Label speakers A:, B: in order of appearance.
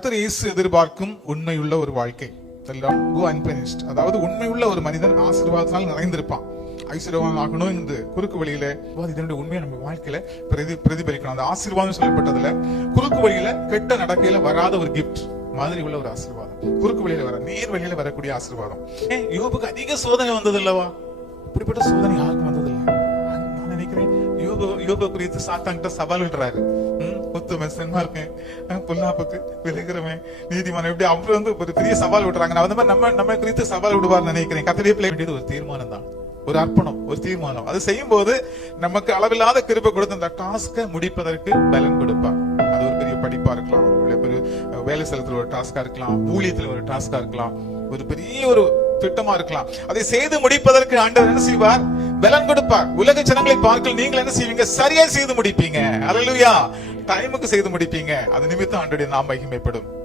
A: கத்தர் இயேசு எதிர்பார்க்கும் உண்மையுள்ள ஒரு வாழ்க்கை. அதாவது உண்மையுள்ள ஒரு மனிதன் ஆசீர்வாதத்தால் நிறைந்திருப்பான். ஐஸ்வர்யவான் ஆகணும் இந்த குறுக்கு வழியில. இதனுடைய உண்மையை நம்ம வாழ்க்கையில பிரதி பிரதிபலிக்கணும். அந்த ஆசீர்வாதம் சொல்லப்பட்டதுல குறுக்கு வழியில கெட்ட நடக்கையில வராத ஒரு கிஃப்ட் மாதிரி உள்ள ஒரு ஆசீர்வாதம். குறுக்கு வழியில வர நேர் வழியில வரக்கூடிய ஆசீர்வாதம். ஏன் யோபுக்கு அதிக சோதனை வந்தது இல்லவா இப்படிப்பட்ட சோதனை யாருக்கும் வந்தது இல்லை நான் நினைக்கிறேன் யோக யோக குறித்து சாத்தாங்கிட்ட சவால் விடுறாரு. ம், உத்தமன் சென்மார்க்கேன் விலகிறவன் நீதிமான். எப்படி அவர் வந்து ஒரு பெரிய சவால் விடுறாங்க நான் அந்த மாதிரி நம்ம நம்ம குறித்து சவால் விடுவார் நினைக்கிறேன். கத்தடைய பிள்ளை வேண்டியது ஒரு தீர்மானம் தான் ஒரு அர்ப்பணம் ஒரு தீர்மானம். அது செய்யும் போது நமக்கு அளவில்லாத கிருபை கொடுத்து அந்த டாஸ்கை முடிப்பதற்கு பலன் கொடுப்பார். அது ஒரு பெரிய படிப்பா இருக்கலாம். ஒரு பெரிய வேலை ஸ்தலத்துல ஒரு டாஸ்கா இருக்கலாம். ஊழியத்துல ஒரு டாஸ்கா இருக்கலாம். ஒரு பெரிய ஒரு திட்டமா இருக்கலாம். அதை செய்து முடிப்பதற்கு ஆண்டவர் என்ன செய்வார்? பலன் கொடுப்பார். உலக ஜனங்களை பார்க்கல நீங்கள் என்ன செய்வீங்க? சரியா செய்து முடிப்பீங்க. அலலுயா. டைமுக்கு செய்து முடிப்பீங்க. அது நிமித்தம் ஆண்டுடைய நாம் மகிமைப்படும்.